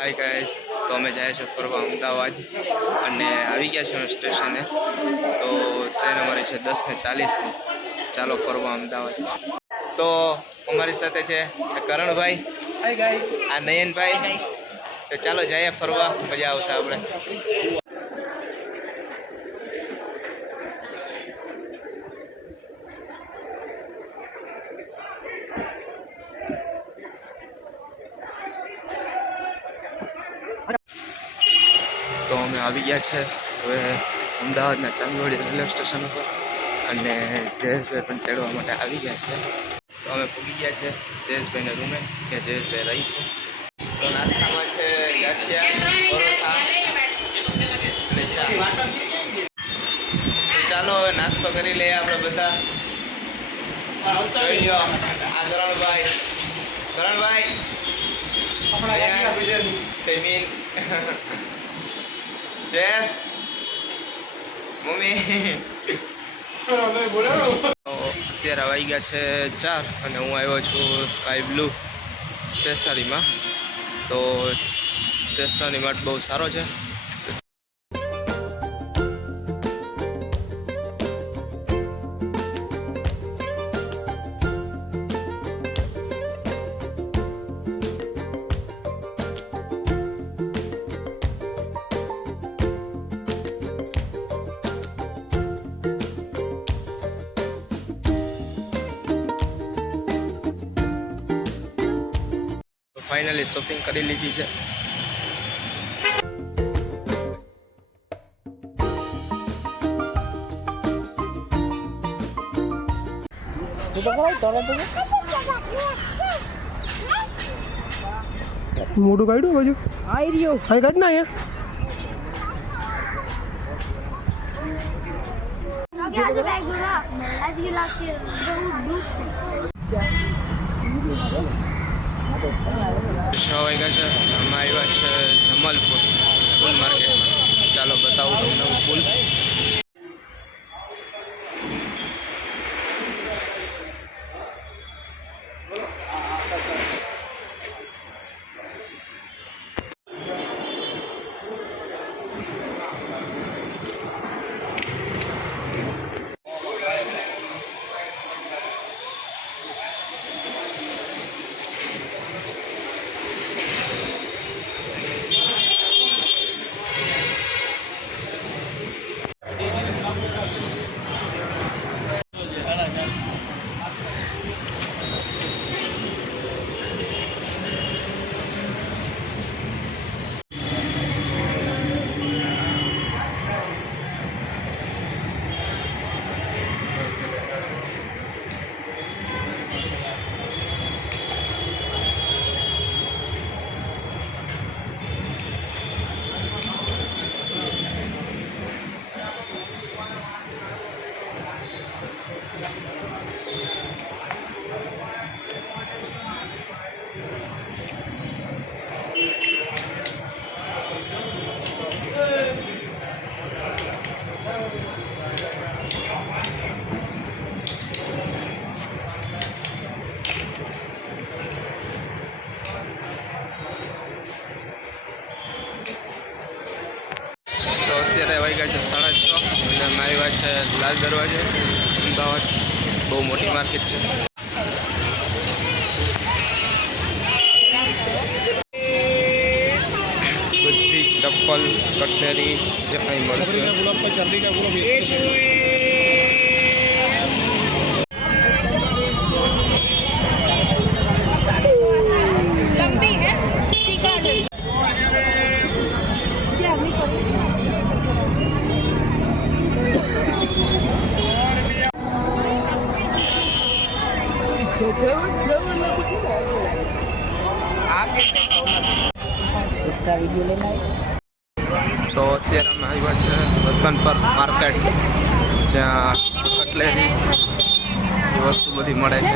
Hi guys, તો અમે જાય છે ફરવા અમદાવાદ અને આવી ગયા છે સ્ટેશને. તો ટ્રેન અમારી છે 10:40ની. ચાલો ફરવા અમદાવાદ. તો અમારી સાથે છે કરણભાઈ, હાય ગાઈસ, આ નયનભાઈ. તો ચાલો જઈએ ફરવા, મજા આવશે આપણે. તો અમે આવી ગયા છે હવે અમદાવાદના ચાંદોડી રેલવે સ્ટેશન ઉપર અને જયેશભાઈ પણ તેડવા માટે આવી ગયા છે. તો અમે પૂગી ગયા છે જયેશભાઈના રૂમે, જ્યાં જયેશભાઈ રહી છે. તો નાસ્તામાં છે ગાંઠિયા, પરોઠા અને ચા. તો ચાલો હવે નાસ્તો કરી લઈએ આપણે બધા. જોઈ લો આ કરણભાઈ જયમીન જયેશ મમ્મી. અત્યારે આવી ગયા છે 4 અને હું આવ્યો છું સ્કાય બ્લુ સ્ટેશનરીમાં. તો સ્ટેશનરી માર્ટ બહુ સારો છે. ફાઇનલી શોપિંગ કરી લીધી છે. મોટું કાઢ્યું બાજુ આઈ રહ્યો હાઈ કાઢ ના છ વાગ્યા છે. અમે આવ્યા છે જમાલપુર ફૂલ માર્કેટમાં. ચાલો બતાવું તમને હું ફૂલ. અત્યારે વાગ્યા છે 6:30 અને અમે આવ્યા છે લાલ દરવાજે અમદાવાદ. બહુ મોટી માર્કેટ છે. બધી ચપ્પલ કટલેરી જે કંઈ મળશે. તો અત્યારે અમે આવ્યા છે રતનપર માર્કેટ, જ્યાં કટલેરી વસ્તુ બધી મળે છે.